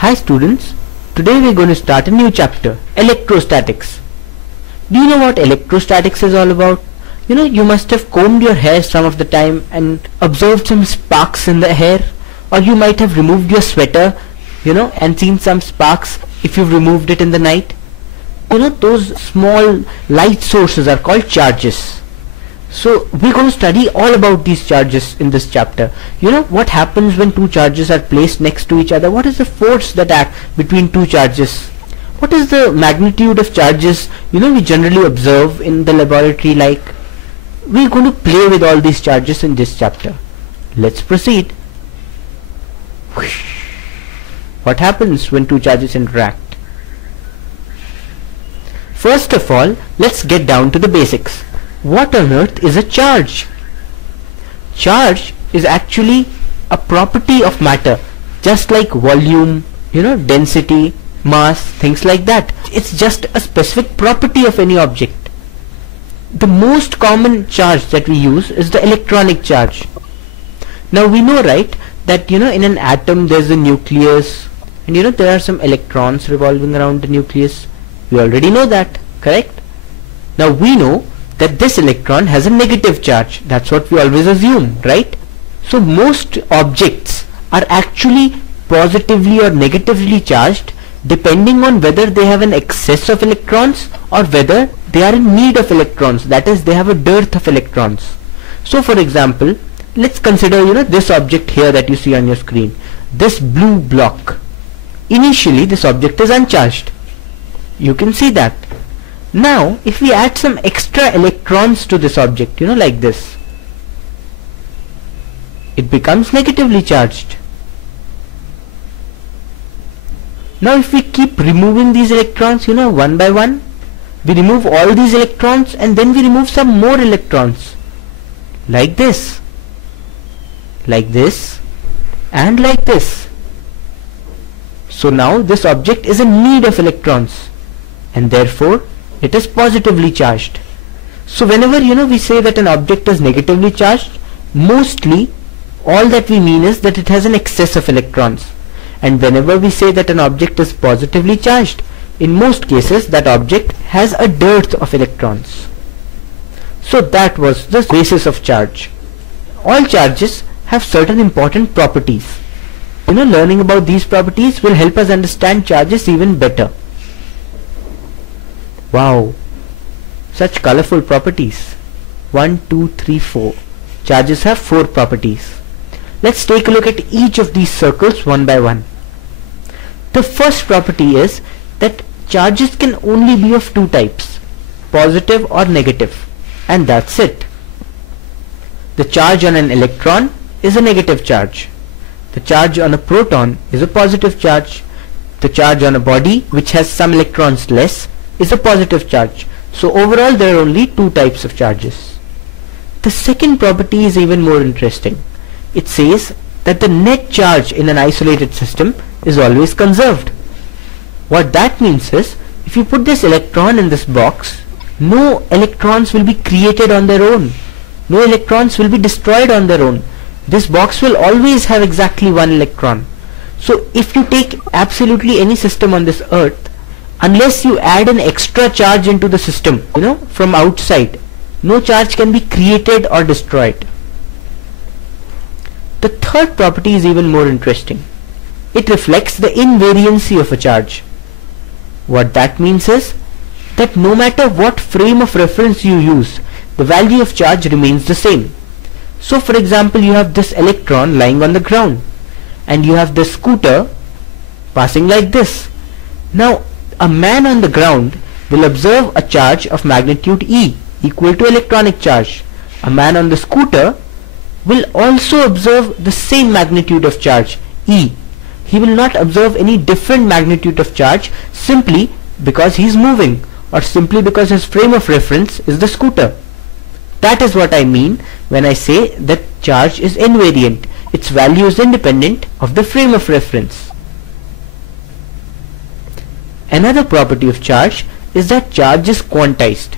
Hi students, today we are going to start a new chapter, electrostatics. Do you know what electrostatics is all about? You must have combed your hair some of the time and observed some sparks in the hair, or you might have removed your sweater, and seen some sparks if you've removed it in the night. Those small light sources are called charges. So we're going to study all about these charges in this chapter. What happens when two charges are placed next to each other? What is the force that acts between two charges? What is the magnitude of charges we generally observe in the laboratory? Like, we're going to play with all these charges in this chapter. Let's proceed. What happens when two charges interact? First of all, let's get down to the basics. What on earth is a charge? Charge is actually a property of matter, just like volume, density, mass, things like that. It's just a specific property of any object. The most common charge that we use is the electronic charge. Now we know, right, that in an atom there's a nucleus, and there are some electrons revolving around the nucleus. We already know that, correct? Now we know that this electron has a negative charge. That's what we always assume, right? So most objects are actually positively or negatively charged depending on whether they have an excess of electrons or whether they are in need of electrons, that is, they have a dearth of electrons. So for example, let's consider this object here that you see on your screen, this blue block. Initially this object is uncharged. You can see that. Now if we add some extra electrons to this object, like this, it becomes negatively charged. Now if we keep removing these electrons, one by one, we remove all these electrons and then we remove some more electrons, like this, and like this. So now this object is in need of electrons and therefore it is positively charged. So whenever we say that an object is negatively charged, mostly all that we mean is that it has an excess of electrons. And whenever we say that an object is positively charged, in most cases that object has a dearth of electrons. So that was the basis of charge. All charges have certain important properties. Learning about these properties will help us understand charges even better. Wow, such colorful properties. 1, 2, 3, 4. Charges have 4 properties. Let's take a look at each of these circles one by one. The first property is that charges can only be of two types, positive or negative, and that's it. The charge on an electron is a negative charge. The charge on a proton is a positive charge. The charge on a body which has some electrons less is a positive charge. So overall there are only two types of charges. The second property is even more interesting. It says that the net charge in an isolated system is always conserved. What that means is, if you put this electron in this box, no electrons will be created on their own. No electrons will be destroyed on their own. This box will always have exactly one electron. So if you take absolutely any system on this earth, unless you add an extra charge into the system, from outside, no charge can be created or destroyed. The third property is even more interesting. It reflects the invariancy of a charge. What that means is that no matter what frame of reference you use, the value of charge remains the same. So for example, you have this electron lying on the ground and you have this scooter passing like this. Now a man on the ground will observe a charge of magnitude E equal to electronic charge. A man on the scooter will also observe the same magnitude of charge, E. He will not observe any different magnitude of charge simply because he is moving or simply because his frame of reference is the scooter. That is what I mean when I say that charge is invariant. Its value is independent of the frame of reference. Another property of charge is that charge is quantized.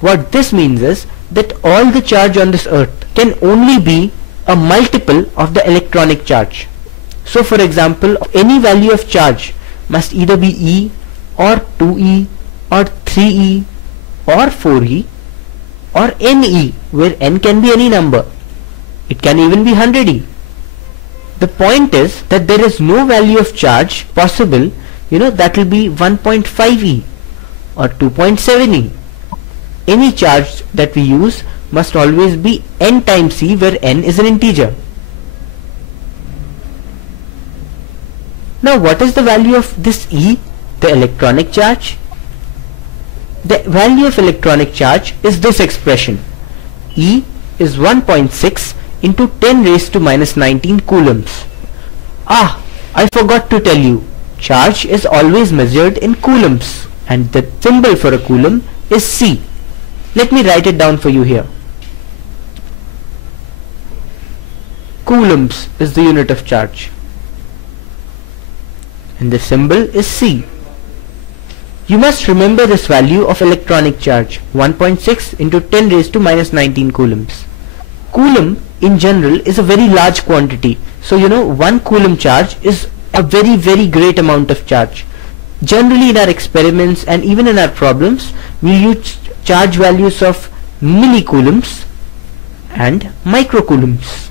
What this means is that all the charge on this earth can only be a multiple of the electronic charge. So for example, any value of charge must either be E or 2E or 3E or 4E or NE, where N can be any number. It can even be 100E. The point is that there is no value of charge possible, that will be 1.5E or 2.7E. Any charge that we use must always be N times E, where N is an integer. Now what is the value of this E, the electronic charge? The value of electronic charge is this expression. E is 1.6 into 10 raised to minus 19 coulombs. I forgot to tell you, charge is always measured in coulombs, and the symbol for a coulomb is C. Let me write it down for you here. Coulombs is the unit of charge, and the symbol is C. You must remember this value of electronic charge, 1.6 into 10 raised to minus 19 coulombs. Coulomb in general is a very large quantity. So 1 coulomb charge is a very great amount of charge. Generally in our experiments and even in our problems, we use charge values of millicoulombs and microcoulombs.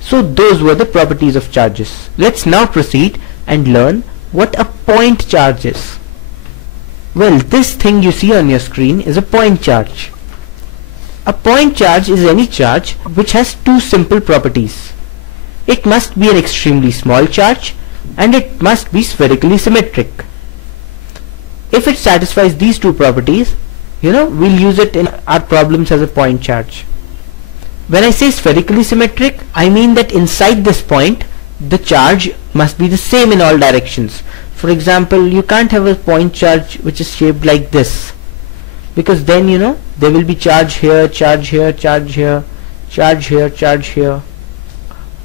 So those were the properties of charges. Let's now proceed and learn what a point charge is. Well, this thing you see on your screen is a point charge. A point charge is any charge which has two simple properties. It must be an extremely small charge and it must be spherically symmetric. If it satisfies these two properties, we'll use it in our problems as a point charge. When I say spherically symmetric, I mean that inside this point, the charge must be the same in all directions. For example, you can't have a point charge which is shaped like this, because then there will be charge here, charge here, charge here, charge here, charge here,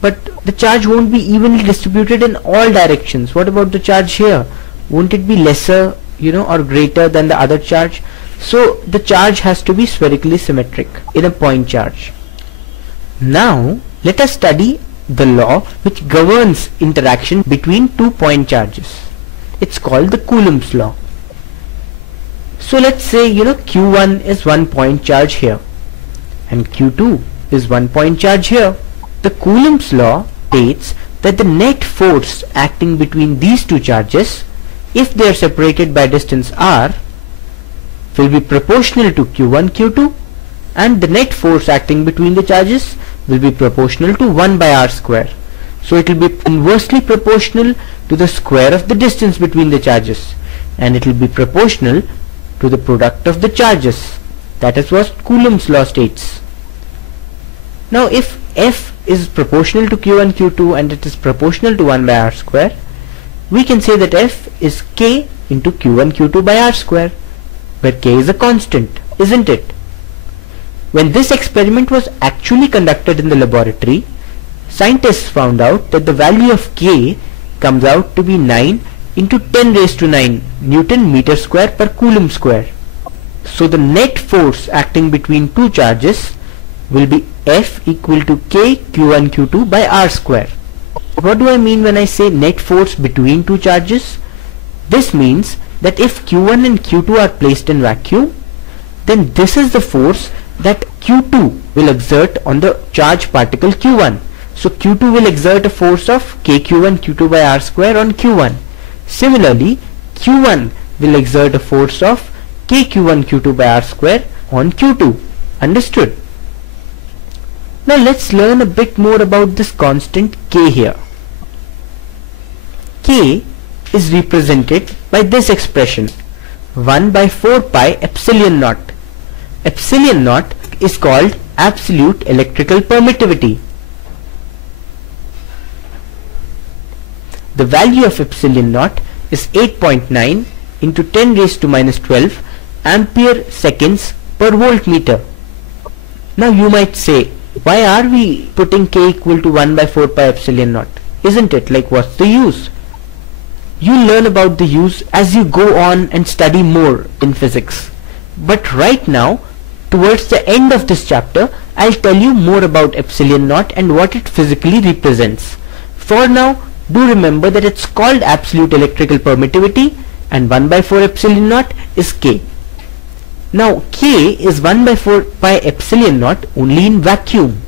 but the charge won't be evenly distributed in all directions. What about the charge here? Won't it be lesser or greater than the other charge? So the charge has to be spherically symmetric in a point charge. Now let us study the law which governs interaction between two point charges. It's called the Coulomb's law. So let's say Q1 is 1 point charge here and Q2 is 1 point charge here. The Coulomb's law states that the net force acting between these two charges, if they are separated by distance r, will be proportional to Q1 Q2, and the net force acting between the charges will be proportional to 1 by r square. So it will be inversely proportional to the square of the distance between the charges, and it will be proportional to the product of the charges. That is what Coulomb's law states. Now if F is proportional to Q1 Q2 and it is proportional to 1 by r square, we can say that F is K into Q1 Q2 by r square, where K is a constant, isn't it? When this experiment was actually conducted in the laboratory, scientists found out that the value of K comes out to be 9 into 10 raised to 9 Newton meter square per coulomb square. So the net force acting between two charges will be F equal to K Q1 Q2 by r square. What do I mean when I say net force between two charges? This means that if Q1 and Q2 are placed in vacuum, then this is the force that Q2 will exert on the charge particle Q1. So Q2 will exert a force of K Q1 Q2 by r square on Q1. Similarly, Q1 will exert a force of K Q1 Q2 by r square on Q2. Understood? Now let's learn a bit more about this constant K here. K is represented by this expression, 1 by 4 pi epsilon naught. Epsilon naught is called absolute electrical permittivity. The value of epsilon naught is 8.9 into 10 raised to minus 12 ampere seconds per voltmeter. Now you might say, why are we putting K equal to 1 by 4 pi epsilon naught? Isn't it? Like, what's the use? You learn about the use as you go on and study more in physics. But right now, towards the end of this chapter, I'll tell you more about epsilon naught and what it physically represents. For now, do remember that it's called absolute electrical permittivity, and 1 by 4 epsilon naught is K. Now K is 1 by 4 pi epsilon naught only in vacuum,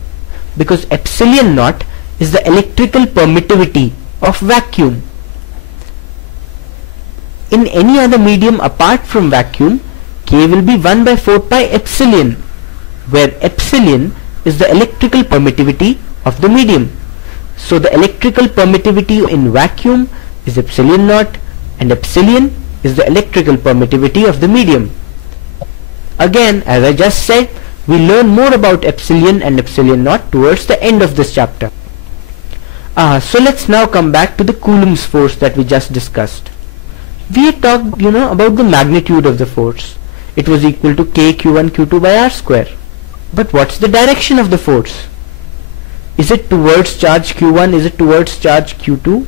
because epsilon naught is the electrical permittivity of vacuum. In any other medium apart from vacuum, K will be 1 by 4 pi epsilon, where epsilon is the electrical permittivity of the medium. So the electrical permittivity in vacuum is epsilon naught, and epsilon is the electrical permittivity of the medium. Again, as I just said, we learn more about epsilon and epsilon naught towards the end of this chapter. So let's now come back to the Coulomb's force that we just discussed. We had talked, about the magnitude of the force. It was equal to K Q1 Q2 by R square. But what's the direction of the force? Is it towards charge Q1? Is it towards charge Q2?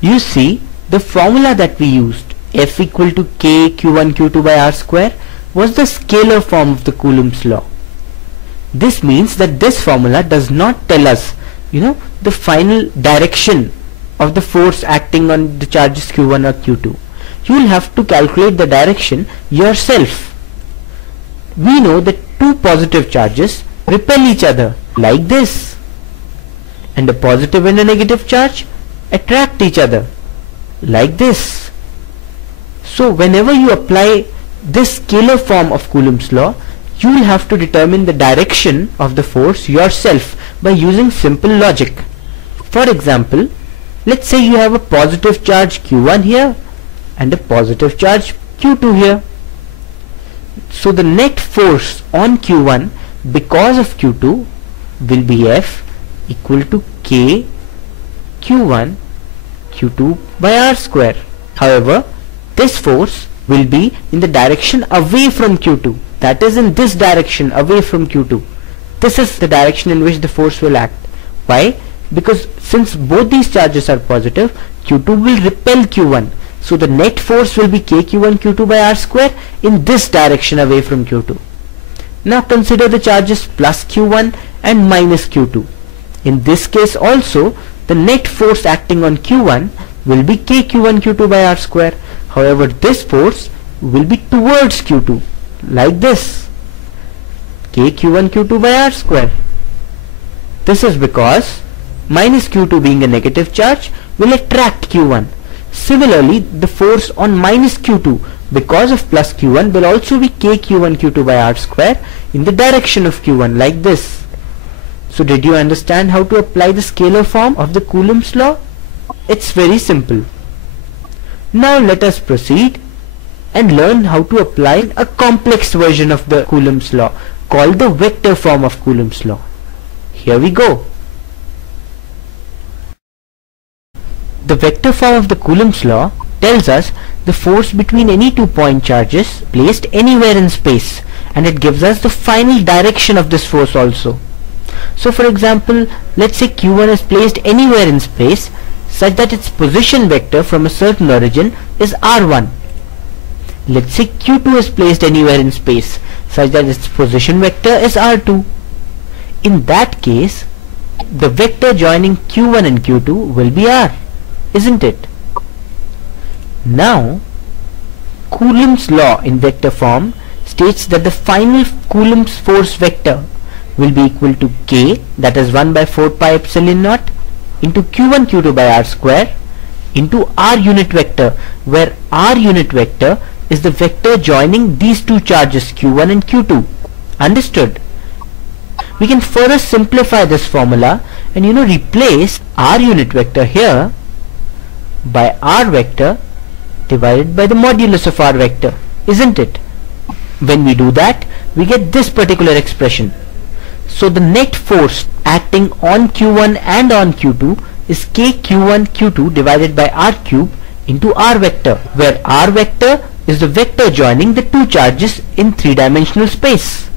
You see, the formula that we used, F equal to K Q1 Q2 by R square, was the scalar form of the Coulomb's law. This means that this formula does not tell us, the final direction of the force acting on the charges Q1 or Q2. You will have to calculate the direction yourself. We know that two positive charges repel each other like this, and a positive and a negative charge attract each other like this. So whenever you apply this scalar form of Coulomb's law, you will have to determine the direction of the force yourself by using simple logic. For example, let's say you have a positive charge Q1 here and a positive charge Q2 here. So the net force on Q1 because of Q2 will be F equal to K Q1 Q2 by R square. However, this force will be in the direction away from Q2, that is in this direction away from Q2. This is the direction in which the force will act. Why? Because since both these charges are positive, Q2 will repel Q1. So the net force will be K Q1 Q2 by R square in this direction away from Q2. Now consider the charges plus Q1 and minus Q2. In this case also, the net force acting on Q1 will be K Q1 Q2 by R square. However, this force will be towards Q2 like this, K Q1 Q2 by R square. This is because minus Q2 being a negative charge will attract Q1. Similarly, the force on minus Q2 because of plus Q1 will also be K Q1 Q2 by R square in the direction of Q1 like this. So did you understand how to apply the scalar form of the Coulomb's law? It's very simple. Now let us proceed and learn how to apply a complex version of the Coulomb's law called the vector form of Coulomb's law. Here we go. The vector form of the Coulomb's law tells us the force between any 2 point charges placed anywhere in space, and it gives us the final direction of this force also. So for example, let's say Q1 is placed anywhere in space such that its position vector from a certain origin is R1. Let's say Q2 is placed anywhere in space such that its position vector is R2. In that case, the vector joining Q1 and Q2 will be R, isn't it? Now, Coulomb's law in vector form states that the final Coulomb's force vector will be equal to K, that is 1 by 4 pi epsilon naught, into Q1 Q2 by R square into R unit vector, where R unit vector is the vector joining these two charges Q1 and Q2. Understood? We can further simplify this formula and replace R unit vector here by R vector divided by the modulus of R vector, isn't it? When we do that, we get this particular expression. So the net force acting on Q1 and on Q2 is K Q1 Q2 divided by R cube into R vector, where R vector is the vector joining the two charges in three-dimensional space.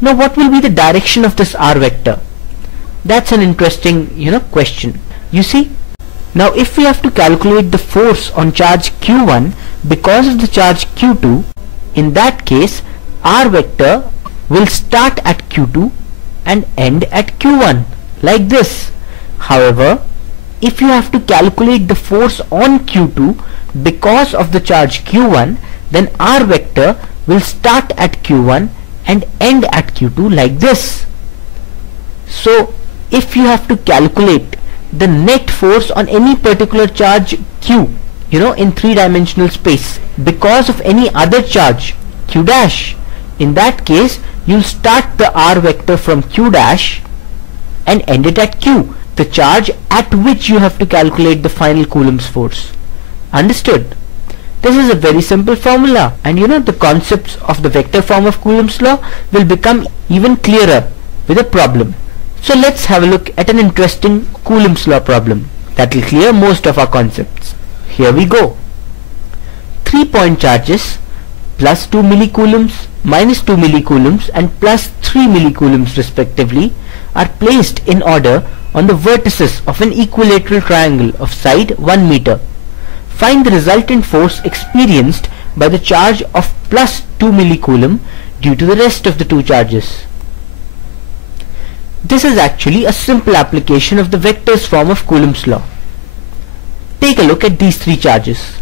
Now what will be the direction of this R vector? That's an interesting question. You see, now if we have to calculate the force on charge Q1 because of the charge Q2, in that case R vector will start at Q2 and end at Q1 like this. However, if you have to calculate the force on Q2 because of the charge Q1, then R vector will start at Q1 and end at Q2 like this. So if you have to calculate the net force on any particular charge Q, in three-dimensional space because of any other charge Q dash, in that case you'll start the R vector from Q dash and end it at Q, the charge at which you have to calculate the final Coulomb's force. Understood? This is a very simple formula, and the concepts of the vector form of Coulomb's law will become even clearer with a problem. So let's have a look at an interesting Coulomb's law problem that will clear most of our concepts. Here we go. 3-point charges plus 2 millicoulombs, minus 2 millicoulombs and plus 3 millicoulombs respectively are placed in order on the vertices of an equilateral triangle of side 1 meter. Find the resultant force experienced by the charge of plus 2 millicoulomb due to the rest of the two charges. This is actually a simple application of the vectors form of Coulomb's law. Take a look at these three charges.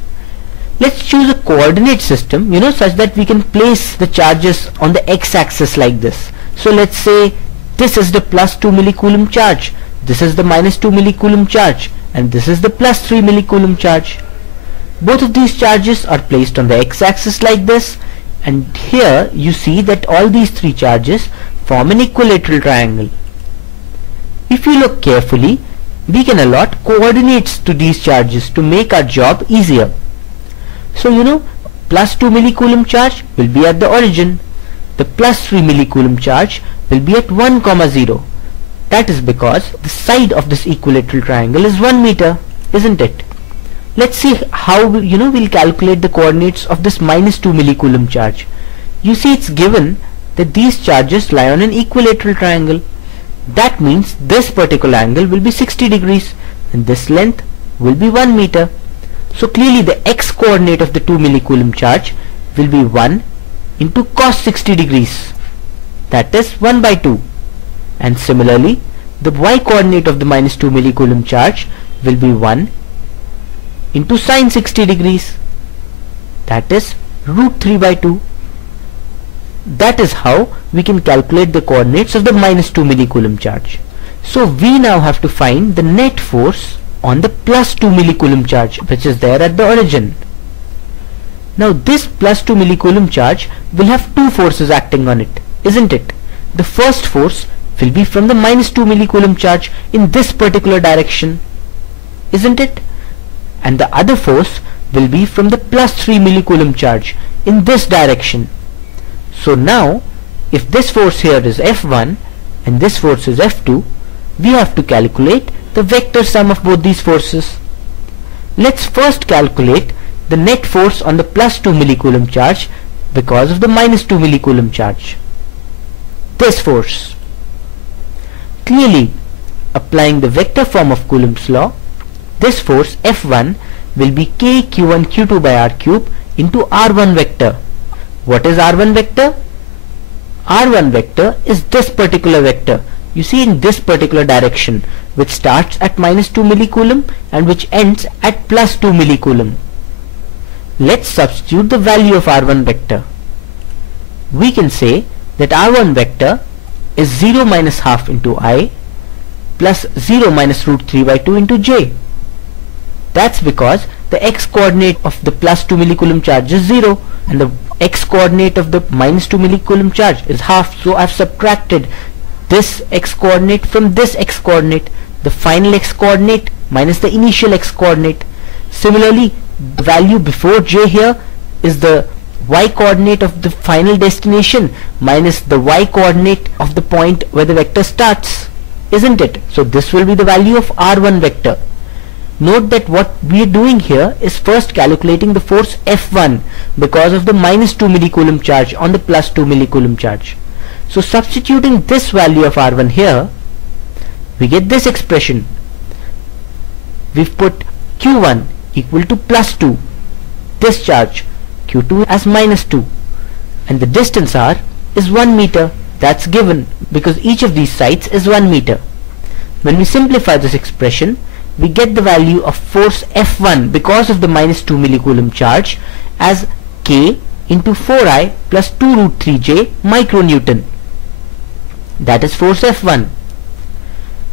Let's choose a coordinate system, such that we can place the charges on the x-axis like this. So let's say this is the plus 2 millicoulomb charge, this is the minus 2 millicoulomb charge, and this is the plus 3 millicoulomb charge. Both of these charges are placed on the x-axis like this, and here you see that all these three charges form an equilateral triangle. If you look carefully, we can allot coordinates to these charges to make our job easier. So plus 2 millicoulomb charge will be at the origin. The plus 3 millicoulomb charge will be at 1, 0. That is because the side of this equilateral triangle is 1 meter, isn't it? Let's see how we'll calculate the coordinates of this minus 2 millicoulomb charge. You see it's given that these charges lie on an equilateral triangle. That means this particular angle will be 60 degrees and this length will be 1 meter. So clearly the x coordinate of the 2 millicoulomb charge will be 1 into cos 60 degrees. That is 1 by 2. And similarly, the y coordinate of the minus 2 millicoulomb charge will be 1 into sine 60 degrees. That is root 3 by 2. That is how we can calculate the coordinates of the minus 2 millicoulomb charge. So we now have to find the net force on the plus 2 millicoulomb charge which is there at the origin. Now this plus 2 millicoulomb charge will have two forces acting on it, isn't it? The first force will be from the minus 2 millicoulomb charge in this particular direction, isn't it? And the other force will be from the plus 3 millicoulomb charge in this direction. So now if this force here is F1 and this force is F2, we have to calculate the vector sum of both these forces. Let's first calculate the net force on the plus 2 millicoulomb charge because of the minus 2 millicoulomb charge. This force. Clearly, applying the vector form of Coulomb's law, this force F1 will be k q1 q2 by r cube into r1 vector. What is r1 vector? R1 vector is this particular vector you see in this particular direction, which starts at minus 2 millicoulomb and which ends at plus 2 millicoulomb. Let's substitute the value of r1 vector. We can say that r1 vector is 0 minus half into I plus 0 minus root 3 by 2 into j. That's because the x coordinate of the plus 2 millicoulomb charge is 0 and the x coordinate of the minus 2 millicoulomb charge is half. So I've subtracted this x coordinate from this x coordinate, the final x coordinate minus the initial x coordinate. Similarly, the value before j here is the y coordinate of the final destination minus the y coordinate of the point where the vector starts, isn't it? So this will be the value of r1 vector. Note that what we are doing here is first calculating the force F1 because of the minus 2 millicoulomb charge on the plus 2 millicoulomb charge. So substituting this value of r1 here, we get this expression. We've put q1 equal to plus 2, this charge q2 as minus 2, and the distance r is 1 meter. That's given because each of these sides is 1 meter. When we simplify this expression, we get the value of force F1 because of the minus 2 millicoulomb charge as K into 4I plus 2 root 3J micronewton. That is force F1.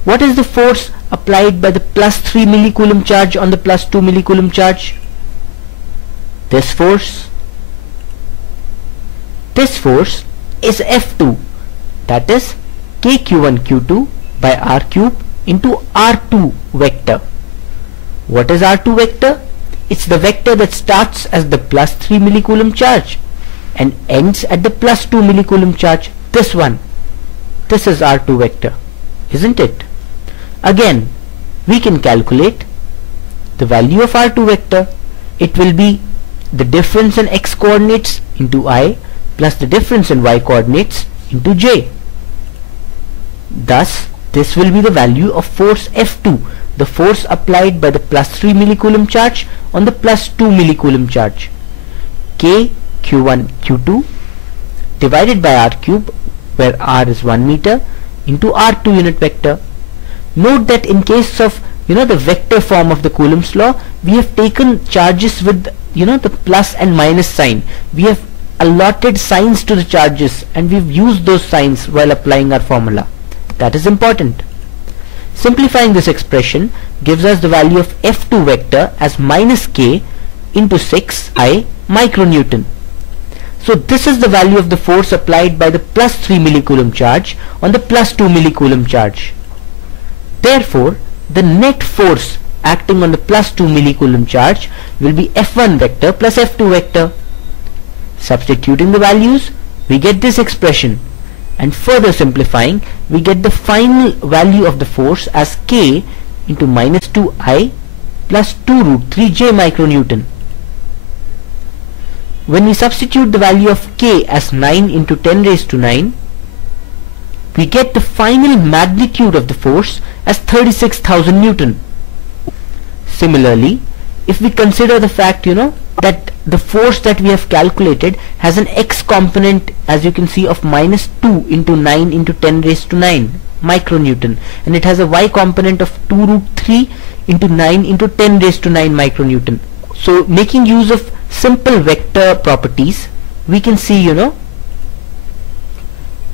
What is the force applied by the plus 3 millicoulomb charge on the plus 2 millicoulomb charge? This force. This force is F2, that is KQ1 Q2 by R cube into R2 vector. What is R2 vector? It's the vector that starts as the plus 3 millicoulomb charge and ends at the plus 2 millicoulomb charge. This one. This is R2 vector, isn't it? Again, we can calculate the value of R2 vector. It will be the difference in x coordinates into I plus the difference in y coordinates into j. Thus, this will be the value of force F2, the force applied by the plus 3 millicoulomb charge on the plus 2 millicoulomb charge. K Q1 Q2 divided by R cube, where R is 1 meter, into R2 unit vector. Note that in case of the vector form of the Coulomb's law, we have taken charges with the plus and minus sign. We have allotted signs to the charges and we've used those signs while applying our formula. That is important. Simplifying this expression gives us the value of F2 vector as minus K into 6I micronewton. So this is the value of the force applied by the plus 3 millicoulomb charge on the plus 2 millicoulomb charge. Therefore, the net force acting on the plus 2 millicoulomb charge will be F1 vector plus F2 vector. Substituting the values, we get this expression, and further simplifying, we get the final value of the force as K into minus 2I plus 2 root 3J micronewton. When we substitute the value of K as 9 into 10 raised to 9, we get the final magnitude of the force as 36,000 Newton. Similarly, if we consider the fact that the force that we have calculated has an x component, as you can see, of minus 2 into 9 into 10 raised to 9 micronewton, and it has a y component of 2 root 3 into 9 into 10 raised to 9 micronewton. So making use of simple vector properties, we can see that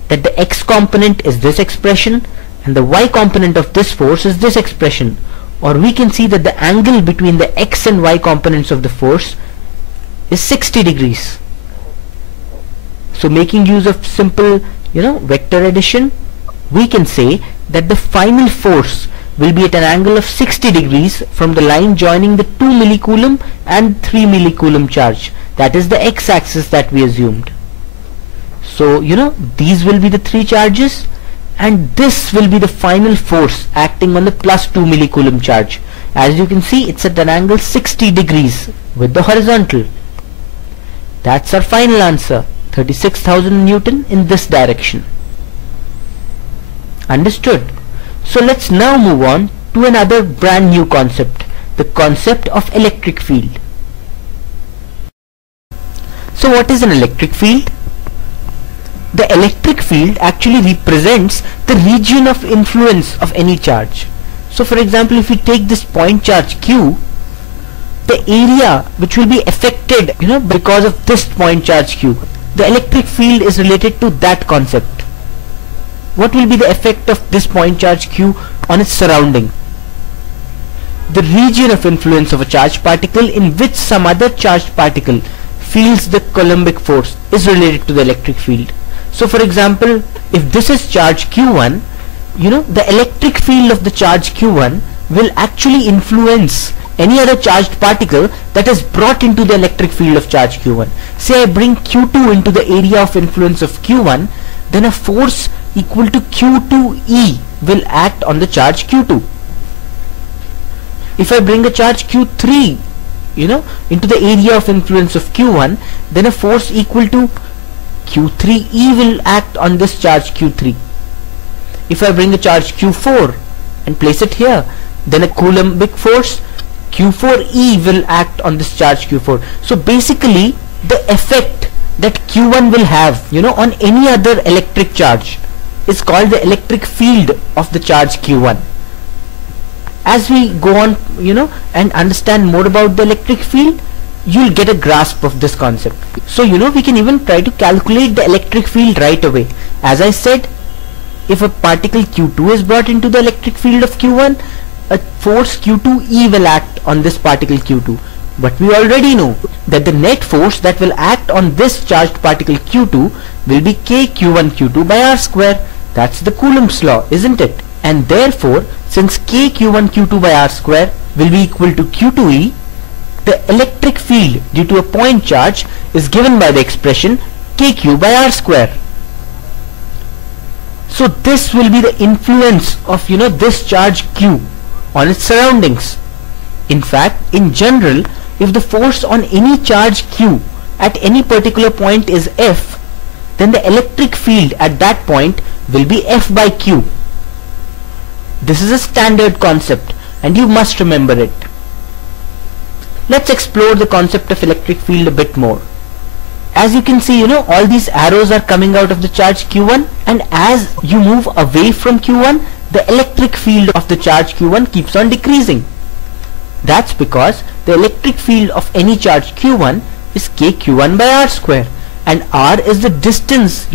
the x component is this expression and the y component of this force is this expression. Or we can see that the angle between the x and y components of the force is 60 degrees. So making use of simple vector addition, we can say that the final force will be at an angle of 60 degrees from the line joining the 2 millicoulomb and 3 millicoulomb charge. That is the x-axis that we assumed. So these will be the three charges, and this will be the final force acting on the plus 2 millicoulomb charge. As you can see, it's at an angle 60 degrees with the horizontal. That's our final answer, 36,000 Newton in this direction. Understood? So let's now move on to another brand new concept, the concept of electric field. So what is an electric field? The electric field actually represents the region of influence of any charge. So for example, if we take this point charge Q, the area which will be affected because of this point charge Q, the electric field is related to that concept. What will be the effect of this point charge Q on its surrounding? The region of influence of a charged particle in which some other charged particle feels the Coulombic force is related to the electric field. So for example, if this is charge Q1, the electric field of the charge Q1 will actually influence any other charged particle that is brought into the electric field of charge Q1. Say I bring Q2 into the area of influence of Q1, then a force equal to Q2E will act on the charge Q2. If I bring a charge Q3 into the area of influence of Q1, then a force equal to Q3E will act on this charge Q3. If I bring a charge Q4 and place it here, then a Coulombic force Q4E will act on this charge Q4. So basically the effect that Q1 will have on any other electric charge is called the electric field of the charge Q1. as we go on, and understand more about the electric field, you'll get a grasp of this concept. So we can even try to calculate the electric field right away. As I said, if a particle Q2 is brought into the electric field of Q1, a force Q2E will act on this particle Q2. But we already know that the net force that will act on this charged particle Q2 will be KQ1Q2 by R square. That's the Coulomb's law, isn't it? And therefore, since KQ1Q2 by R square will be equal to Q2E, the electric field due to a point charge is given by the expression KQ by R square. So this will be the influence of this charge Q on its surroundings. In fact, in general, if the force on any charge Q at any particular point is F, then the electric field at that point will be F by Q. This is a standard concept and you must remember it. Let's explore the concept of electric field a bit more. As you can see, all these arrows are coming out of the charge Q1, and as you move away from Q1, the electric field of the charge Q1 keeps on decreasing. That's because the electric field of any charge Q1 is KQ1 by R square, and R is the distance,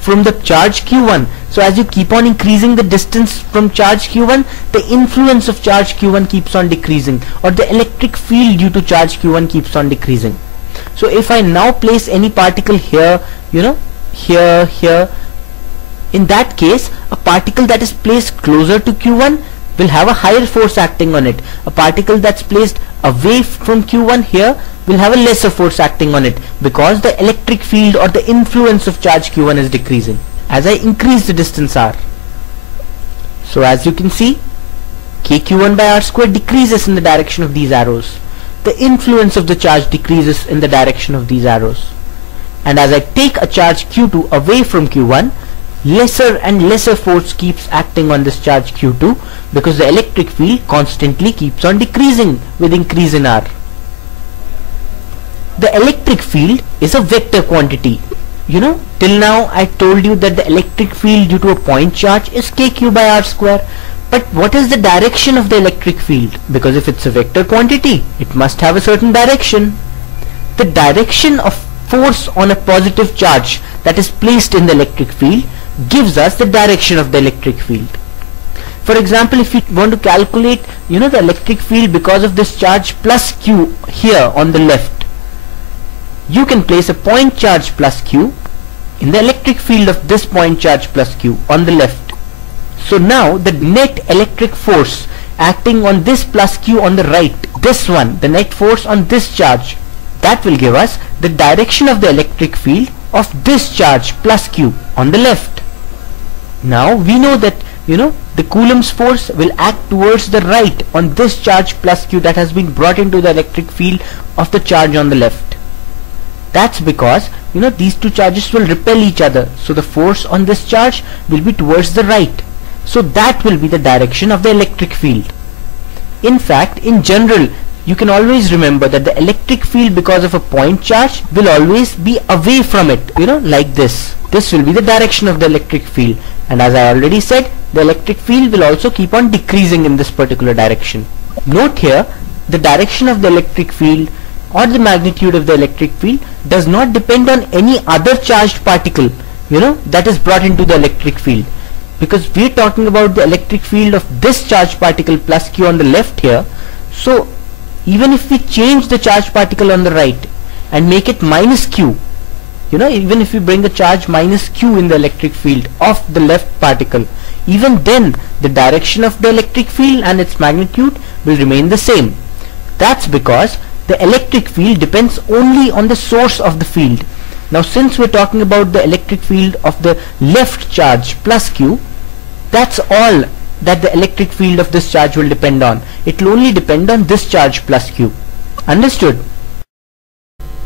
from the charge Q1. So as you keep on increasing the distance from charge Q1, the influence of charge Q1 keeps on decreasing, or the electric field due to charge Q1 keeps on decreasing. So if I now place any particle here, here, in that case, a particle that is placed closer to Q1 will have a higher force acting on it. A particle that's placed away from Q1 here will have a lesser force acting on it, because the electric field or the influence of charge Q1 is decreasing as I increase the distance R. So as you can see, KQ1 by R square decreases in the direction of these arrows. The influence of the charge decreases in the direction of these arrows. And as I take a charge Q2 away from Q1, lesser and lesser force keeps acting on this charge Q2, because the electric field constantly keeps on decreasing with increase in R. The electric field is a vector quantity. Till now I told you that the electric field due to a point charge is KQ by R square. But what is the direction of the electric field? Because if it's a vector quantity, it must have a certain direction. The direction of force on a positive charge that is placed in the electric field gives us the direction of the electric field. For example, if you want to calculate, the electric field because of this charge plus Q here on the left, you can place a point charge plus Q in the electric field of this point charge plus Q on the left. So now the net electric force acting on this plus Q on the right, this one, the net force on this charge, that will give us the direction of the electric field of this charge plus Q on the left. Now we know that the Coulomb's force will act towards the right on this charge plus Q that has been brought into the electric field of the charge on the left. That's because these two charges will repel each other, so the force on this charge will be towards the right. So that will be the direction of the electric field. In fact, in general, you can always remember that the electric field because of a point charge will always be away from it, like this. This will be the direction of the electric field, and as I already said, the electric field will also keep on decreasing in this particular direction. Note here, the direction of the electric field or the magnitude of the electric field does not depend on any other charged particle, that is brought into the electric field. Because we are talking about the electric field of this charged particle plus Q on the left here. So even if we change the charged particle on the right and make it minus Q, even if we bring the charge minus Q in the electric field of the left particle, even then the direction of the electric field and its magnitude will remain the same. That's because the electric field depends only on the source of the field. Now since we're talking about the electric field of the left charge plus Q, that's all that the electric field of this charge will depend on. It will only depend on this charge plus Q. Understood?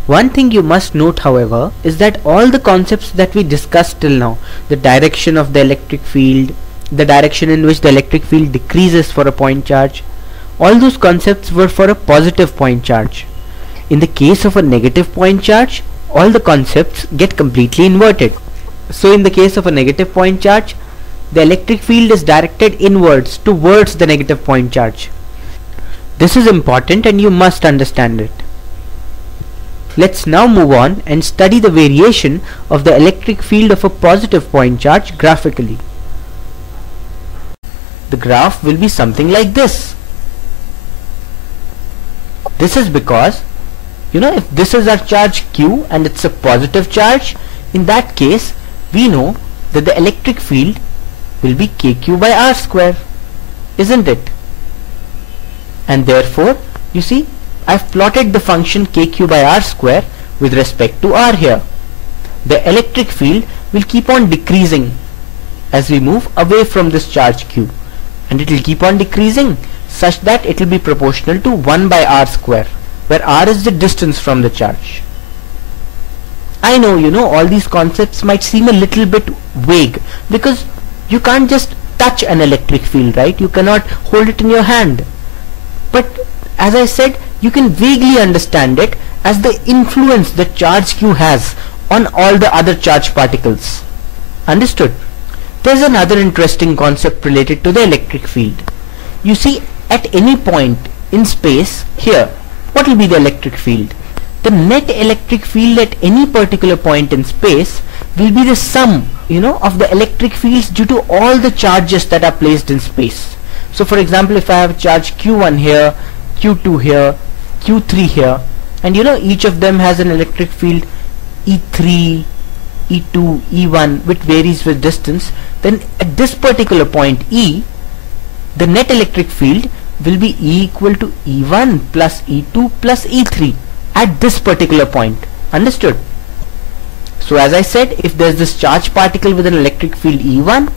One thing you must note, however, is that all the concepts that we discussed till now, the direction of the electric field, the direction in which the electric field decreases for a point charge, all those concepts were for a positive point charge. In the case of a negative point charge, all the concepts get completely inverted. So in the case of a negative point charge, the electric field is directed inwards towards the negative point charge. This is important and you must understand it. Let's now move on and study the variation of the electric field of a positive point charge graphically. The graph will be something like this. This is because, if this is our charge Q and it's a positive charge, in that case we know that the electric field will be kq by r square, isn't it? And therefore, you see, I've plotted the function kq by r square with respect to r here. The electric field will keep on decreasing as we move away from this charge q, and it will keep on decreasing such that it will be proportional to 1 by r square, where r is the distance from the charge. I know, all these concepts might seem a little bit vague because you can't just touch an electric field, right? You cannot hold it in your hand. But as I said, you can vaguely understand it as the influence that charge Q has on all the other charged particles. Understood? There's another interesting concept related to the electric field. You see, at any point in space here, what will be the electric field? The net electric field at any particular point in space will be the sum, of the electric fields due to all the charges that are placed in space. So for example, if I have a charge Q1 here, Q2 here, Q3 here, and each of them has an electric field E3, E2, E1, which varies with distance, then at this particular point E, the net electric field will be E equal to E1 plus E2 plus E3 at this particular point. Understood? So as I said, if there's this charged particle with an electric field E1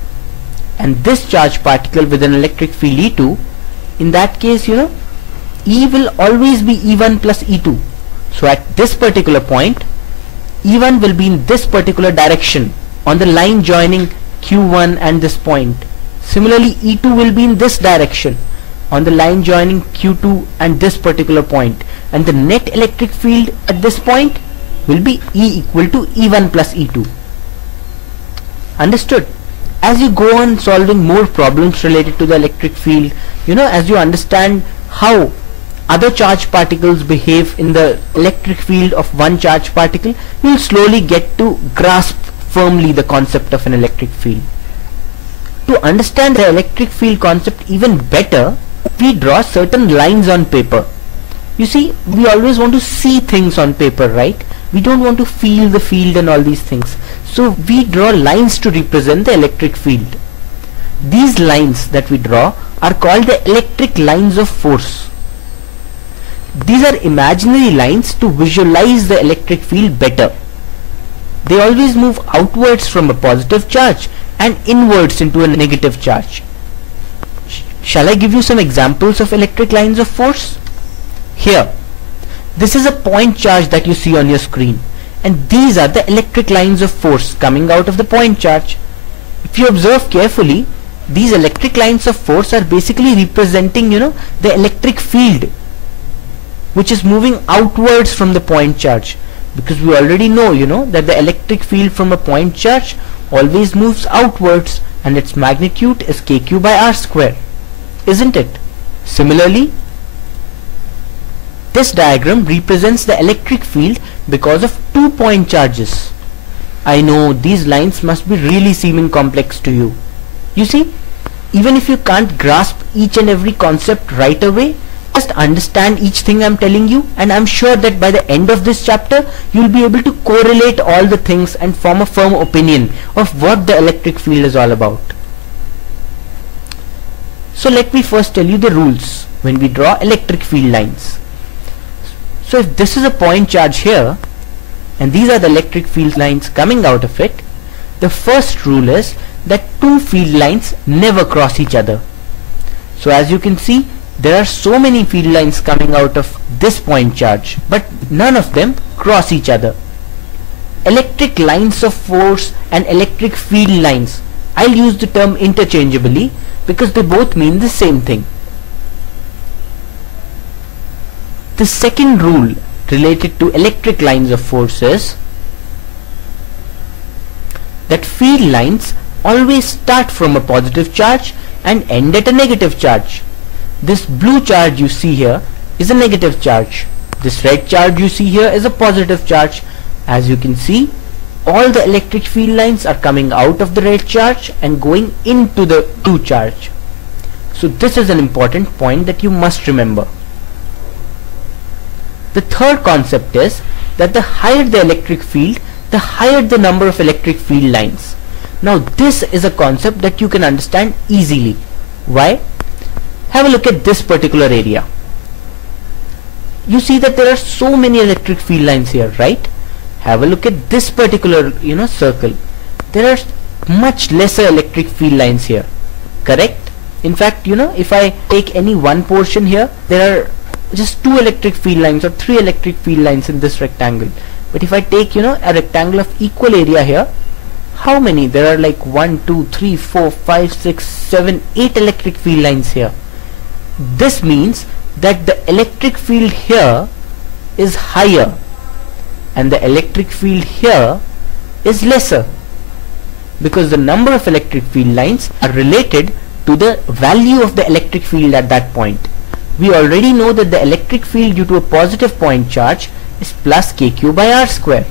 and this charged particle with an electric field E2, in that case, E will always be E1 plus E2. So at this particular point, E1 will be in this particular direction on the line joining Q1 and this point. Similarly, E2 will be in this direction on the line joining Q2 and this particular point, and the net electric field at this point will be E equal to E1 plus E2. Understood? As you go on solving more problems related to the electric field, as you understand how other charged particles behave in the electric field of one charged particle, you will slowly get to grasp firmly the concept of an electric field. To understand the electric field concept even better, we draw certain lines on paper. You see, we always want to see things on paper, right? We don't want to feel the field and all these things. So we draw lines to represent the electric field. These lines that we draw are called the electric lines of force. These are imaginary lines to visualize the electric field better. They always move outwards from a positive charge and inwards into a negative charge. Shall I give you some examples of electric lines of force? Here, this is a point charge that you see on your screen, and these are the electric lines of force coming out of the point charge. If you observe carefully, these electric lines of force are basically representing, the electric field which is moving outwards from the point charge, because we already know, that the electric field from a point charge always moves outwards and its magnitude is kq by r square, isn't it? Similarly, this diagram represents the electric field because of 2 point charges. I know these lines must be really seeming complex to you. You see, even if you can't grasp each and every concept right away, just understand each thing I'm telling you, and I'm sure that by the end of this chapter you'll be able to correlate all the things and form a firm opinion of what the electric field is all about. So let me first tell you the rules when we draw electric field lines. So if this is a point charge here and these are the electric field lines coming out of it, the first rule is that 2 field lines never cross each other. So as you can see, there are so many field lines coming out of this point charge, but none of them cross each other. Electric lines of force and electric field lines, I'll use the term interchangeably because they both mean the same thing. The second rule related to electric lines of force is that field lines always start from a positive charge and end at a negative charge. This blue charge you see here is a negative charge. This red charge you see here is a positive charge. As you can see, all the electric field lines are coming out of the red charge and going into the blue charge. So this is an important point that you must remember. The third concept is that the higher the electric field, the higher the number of electric field lines. Now this is a concept that you can understand easily. Why? Have a look at this particular area. You see that there are so many electric field lines here, right? Have a look at this particular circle. There are much lesser electric field lines here, correct? In fact, if I take any one portion here, there are just 2 electric field lines or 3 electric field lines in this rectangle. But if I take a rectangle of equal area here, how many? There are like 1, 2, 3, 4, 5, 6, 7, 8 electric field lines here. This means that the electric field here is higher and the electric field here is lesser, because the number of electric field lines are related to the value of the electric field at that point. We already know that the electric field due to a positive point charge is plus kq by r square.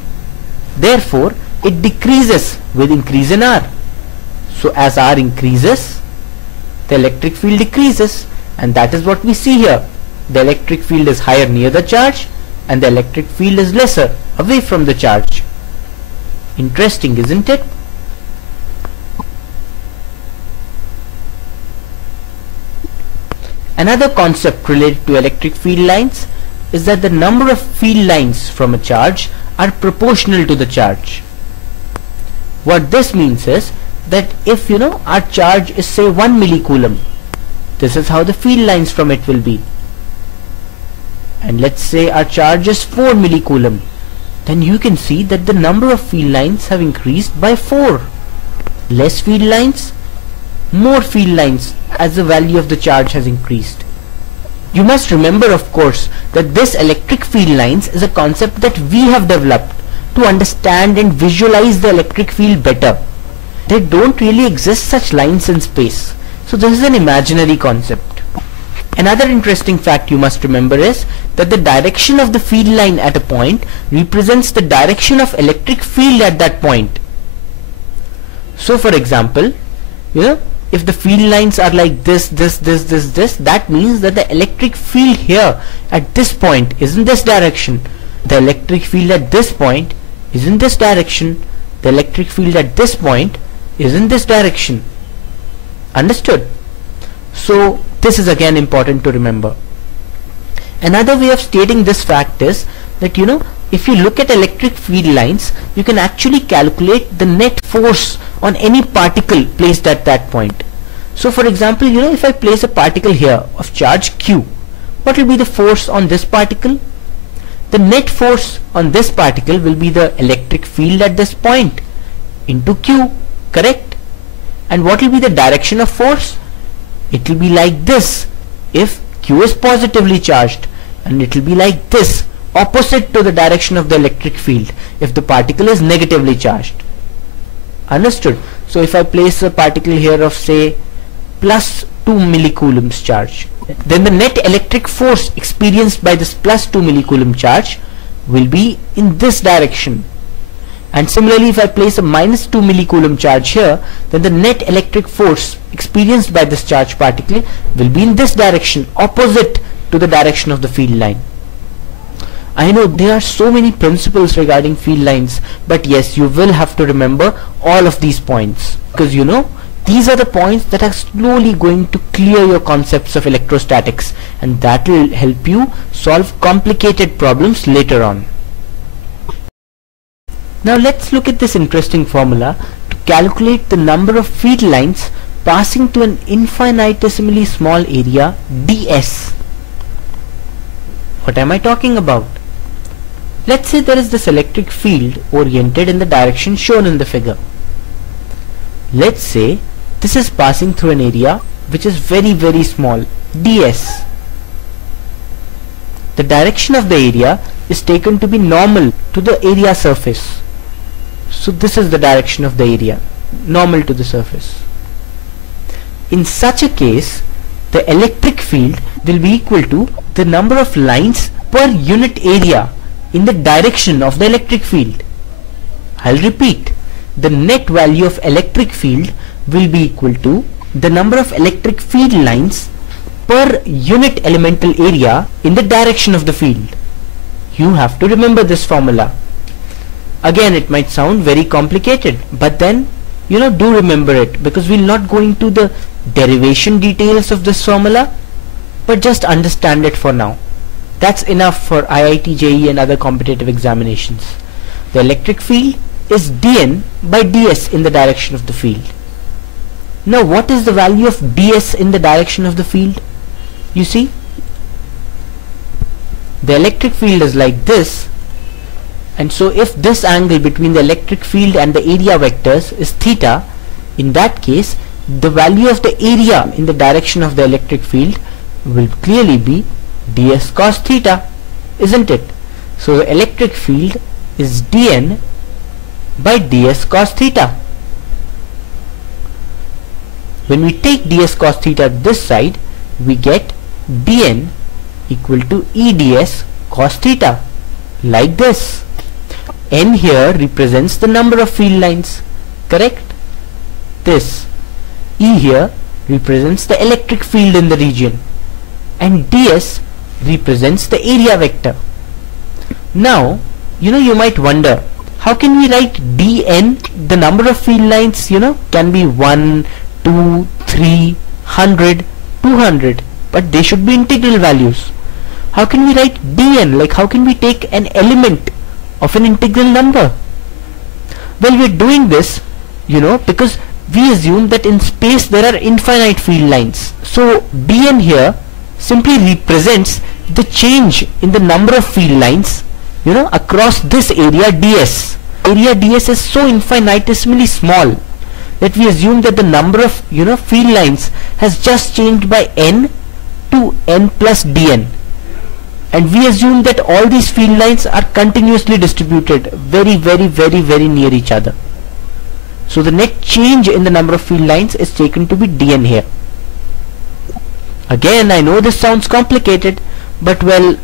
Therefore, it decreases with increase in r. So as r increases, the electric field decreases, and that is what we see here. The electric field is higher near the charge and the electric field is lesser away from the charge. Interesting, isn't it? Another concept related to electric field lines is that the number of field lines from a charge are proportional to the charge. What this means is that if our charge is say 1 millicoulomb, this is how the field lines from it will be. And let's say our charge is 4 millicoulomb, then you can see that the number of field lines have increased by 4. Less field lines, more field lines as the value of the charge has increased. You must remember, of course, that this electric field lines is a concept that we have developed to understand and visualize the electric field better. There don't really exist such lines in space, so this is an imaginary concept. Another interesting fact you must remember is that the direction of the field line at a point represents the direction of electric field at that point. So for example, if the field lines are like this, that means that the electric field here at this point is in this direction. The electric field at this point is in this direction. The electric field at this point is in this direction. Understood? So this is again important to remember. Another way of stating this fact is that if you look at electric field lines, you can actually calculate the net force on any particle placed at that point. So for example, if I place a particle here of charge q, what will be the force on this particle? The net force on this particle will be the electric field at this point into q, correct? And what will be the direction of force? It will be like this if q is positively charged, and it will be like this opposite to the direction of the electric field if the particle is negatively charged. Understood? So if I place a particle here of say plus 2 millicoulombs charge, then the net electric force experienced by this plus 2 millicoulomb charge will be in this direction. And similarly, if I place a minus 2 millicoulomb charge here, then the net electric force experienced by this charged particle will be in this direction, opposite to the direction of the field line. I know there are so many principles regarding field lines, but yes, you will have to remember all of these points, because these are the points that are slowly going to clear your concepts of electrostatics, and that will help you solve complicated problems later on. Now let's look at this interesting formula to calculate the number of field lines passing to an infinitesimally small area ds. What am I talking about? Let's say there is this electric field oriented in the direction shown in the figure. Let's say this is passing through an area which is very small, ds. The direction of the area is taken to be normal to the area surface. So this is the direction of the area. normal to the surface. In such a case, the electric field will be equal to the number of lines per unit area in the direction of the electric field. I'll repeat, the net value of electric field will be equal to the number of electric field lines per unit elemental area in the direction of the field. You have to remember this formula. Again, it might sound very complicated, but then do remember it, because we'll not go into the derivation details of this formula, but just understand it for now. That's enough for IIT JEE and other competitive examinations. The electric field is dN by ds in the direction of the field. Now what is the value of ds in the direction of the field? You see, the electric field is like this, and so if this angle between the electric field and the area vectors is theta, in that case the value of the area in the direction of the electric field will clearly be ds cos theta, isn't it? So the electric field is dN by ds cos theta. When we take ds cos theta this side, we get dN equal to eds cos theta, like this. N here represents the number of field lines, correct? This E here represents the electric field in the region, and ds represents the area vector. Now you might wonder, how can we write dN, the number of field lines can be 1, 2, 3, 100, 200, but they should be integral values. How can we write dN, like how can we take an element of an integral number? Well, we're doing this because we assume that in space there are infinite field lines. So dN here simply represents the change in the number of field lines across this area ds. Area ds is so infinitesimally small that we assume that the number of field lines has just changed by n to n plus dN, and we assume that all these field lines are continuously distributed very near each other. So the net change in the number of field lines is taken to be dN here. Again, I know this sounds complicated, but well,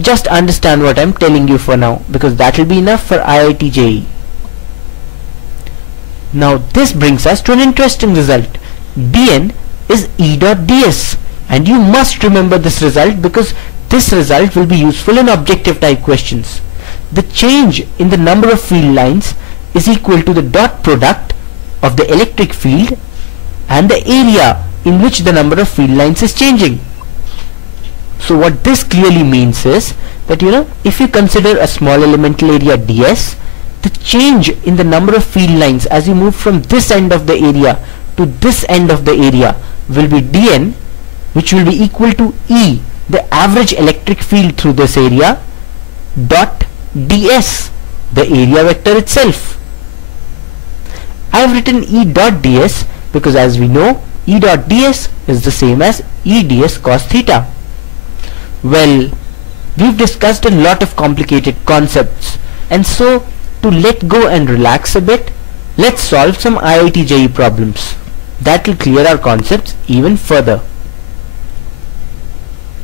just understand what I'm telling you for now, because that will be enough for IIT JEE. Now this brings us to an interesting result. dN is E dot ds, and you must remember this result because this result will be useful in objective type questions. The change in the number of field lines is equal to the dot product of the electric field and the area in which the number of field lines is changing. So what this clearly means is that if you consider a small elemental area ds, the change in the number of field lines as you move from this end of the area to this end of the area will be dN, which will be equal to E, the average electric field through this area, dot ds, the area vector itself. I have written E dot ds because, as we know, E dot ds is the same as E ds cos theta. Well, we've discussed a lot of complicated concepts, and so to let go and relax a bit, let's solve some IIT JEE problems. That will clear our concepts even further.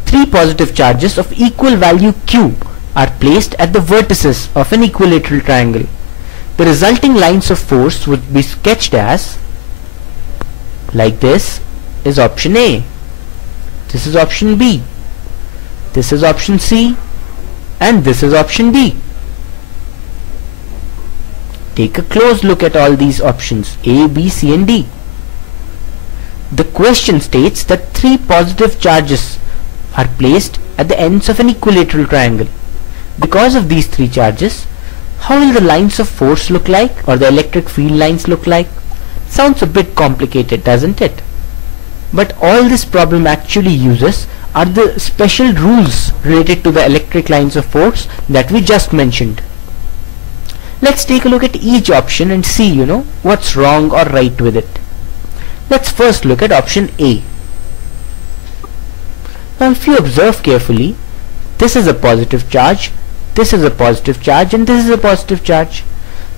Three positive charges of equal value Q are placed at the vertices of an equilateral triangle. The resulting lines of force would be sketched as, like this is option A, this is option B, this is option C, and this is option D. Take a close look at all these options A, B, C and D. The question states that three positive charges are placed at the ends of an equilateral triangle. Because of these three charges, how will the lines of force look like, or the electric field lines look like? Sounds a bit complicated, doesn't it? But all this problem actually uses are the special rules related to the electric lines of force that we just mentioned. Let's take a look at each option and see, what's wrong or right with it. Let's first look at option A. Now if you observe carefully, this is a positive charge, this is a positive charge, and this is a positive charge.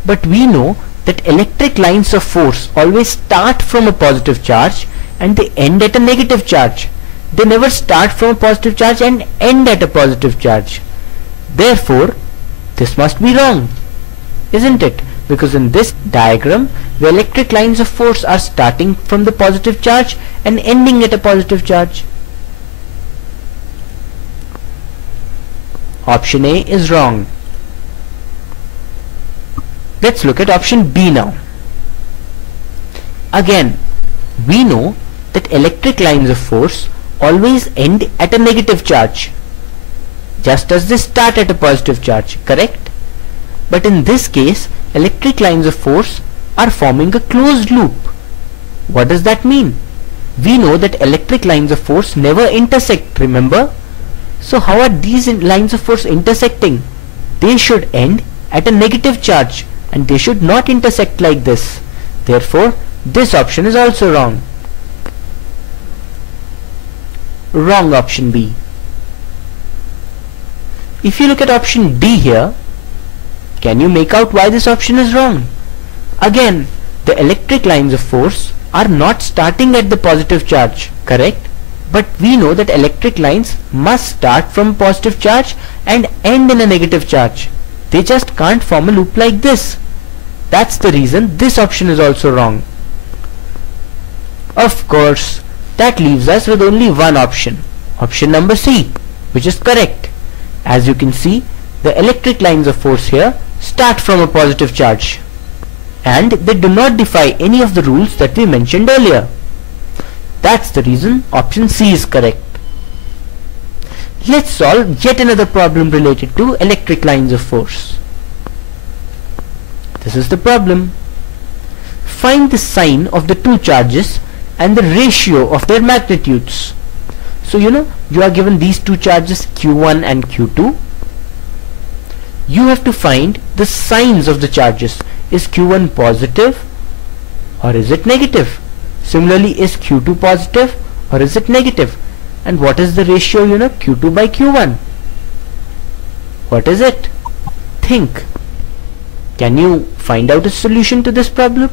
But we know that electric lines of force always start from a positive charge and they end at a negative charge. They never start from a positive charge and end at a positive charge. Therefore, this must be wrong, isn't it? Because in this diagram, the electric lines of force are starting from the positive charge and ending at a positive charge. Option A is wrong. Let's look at option B now. Again, we know that electric lines of force always end at a negative charge, just as they start at a positive charge, correct? But in this case, electric lines of force are forming a closed loop. What does that mean? We know that electric lines of force never intersect, remember? So how are these lines of force intersecting? They should end at a negative charge and they should not intersect like this. Therefore, this option is also wrong. Wrong option B. If you look at option D here, can you make out why this option is wrong? Again, the electric lines of force are not starting at the positive charge, correct? But we know that electric lines must start from positive charge and end in a negative charge. They just can't form a loop like this. That's the reason this option is also wrong. Of course, that leaves us with only one option. Option number C, which is correct. As you can see, the electric lines of force here start from a positive charge, and they do not defy any of the rules that we mentioned earlier. That's the reason option C is correct. Let's solve yet another problem related to electric lines of force. This is the problem. Find the sign of the two charges and the ratio of their magnitudes. So you are given these two charges Q1 and Q2. You have to find the signs of the charges. Is Q1 positive or is it negative? Similarly, is Q2 positive or is it negative? And what is the ratio, Q2 by Q1? What is it? Think. Can you find out a solution to this problem?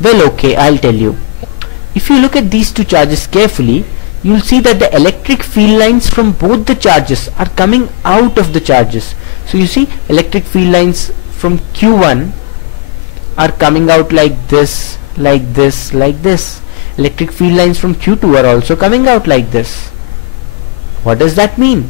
Well, okay, I'll tell you. If you look at these two charges carefully, you'll see that the electric field lines from both the charges are coming out of the charges. So you see, electric field lines from Q1 are coming out like this, like this, like this. Electric field lines from Q2 are also coming out like this. What does that mean?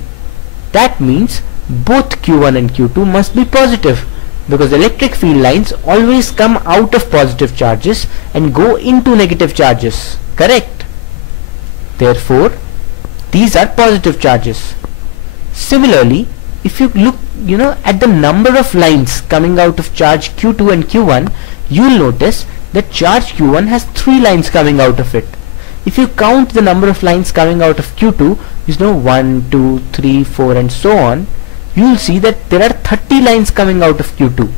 That means both Q1 and Q2 must be positive, because electric field lines always come out of positive charges and go into negative charges, correct? Therefore, these are positive charges. Similarly, if you look at the number of lines coming out of charge Q2 and Q1, you'll notice that charge Q1 has 3 lines coming out of it. If you count the number of lines coming out of Q2, 1, 2, 3, 4 and so on, you'll see that there are 30 lines coming out of Q2.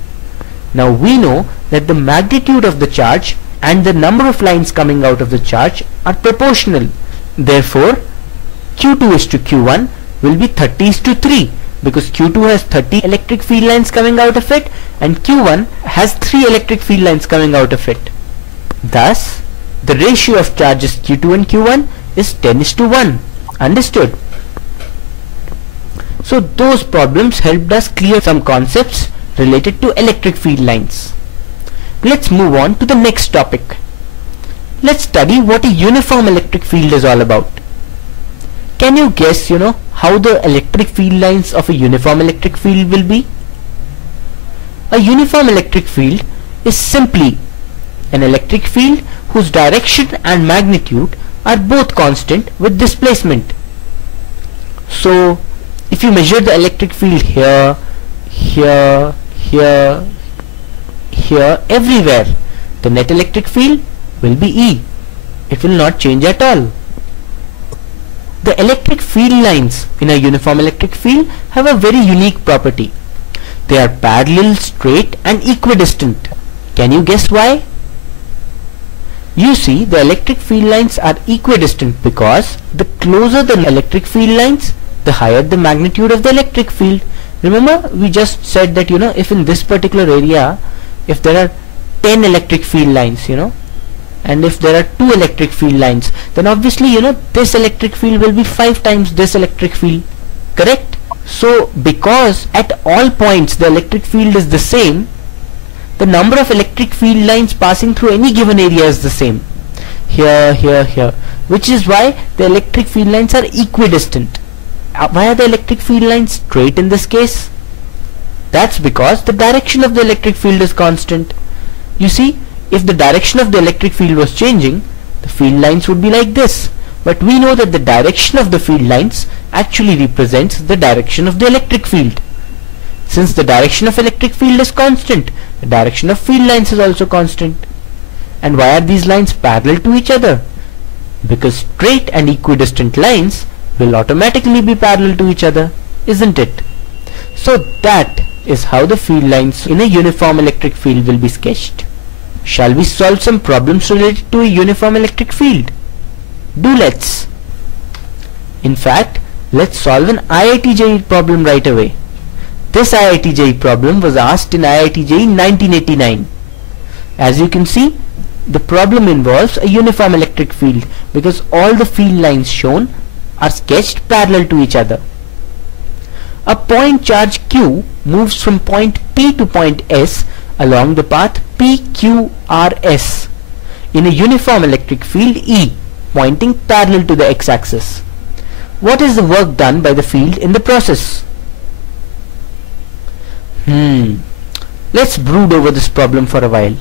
Now we know that the magnitude of the charge and the number of lines coming out of the charge are proportional. Therefore, Q2 is to Q1 will be 30 is to 3, because Q2 has 30 electric field lines coming out of it and Q1 has 3 electric field lines coming out of it. Thus, the ratio of charges Q2 and Q1 is 10 is to 1. Understood? So those problems helped us clear some concepts related to electric field lines. Let's move on to the next topic. Let's study what a uniform electric field is all about. Can you guess, how the electric field lines of a uniform electric field will be? A uniform electric field is simply an electric field whose direction and magnitude are both constant with displacement. So, if you measure the electric field here, here, here, here, everywhere, the net electric field will be E. It will not change at all. The electric field lines in a uniform electric field have a very unique property. They are parallel, straight and equidistant. Can you guess why? You see, the electric field lines are equidistant because the closer the electric field lines, the higher the magnitude of the electric field. Remember, we just said that if in this particular area if there are 10 electric field lines, and if there are 2 electric field lines, then obviously this electric field will be 5 times this electric field, correct? So because at all points the electric field is the same, the number of electric field lines passing through any given area is the same, here, here, here, which is why the electric field lines are equidistant. Why are the electric field lines straight in this case? That's because the direction of the electric field is constant. You see, if the direction of the electric field was changing, the field lines would be like this. But we know that the direction of the field lines actually represents the direction of the electric field. Since the direction of electric field is constant, the direction of field lines is also constant. And why are these lines parallel to each other? Because straight and equidistant lines will automatically be parallel to each other, isn't it? So that is how the field lines in a uniform electric field will be sketched. Shall we solve some problems related to a uniform electric field? Do let's. In fact, let's solve an IIT JEE problem right away. This IIT JEE problem was asked in IIT JEE in 1989. As you can see, the problem involves a uniform electric field because all the field lines shown are sketched parallel to each other. A point charge Q moves from point P to point S along the path PQRS in a uniform electric field E pointing parallel to the x-axis. What is the work done by the field in the process? Let's brood over this problem for a while.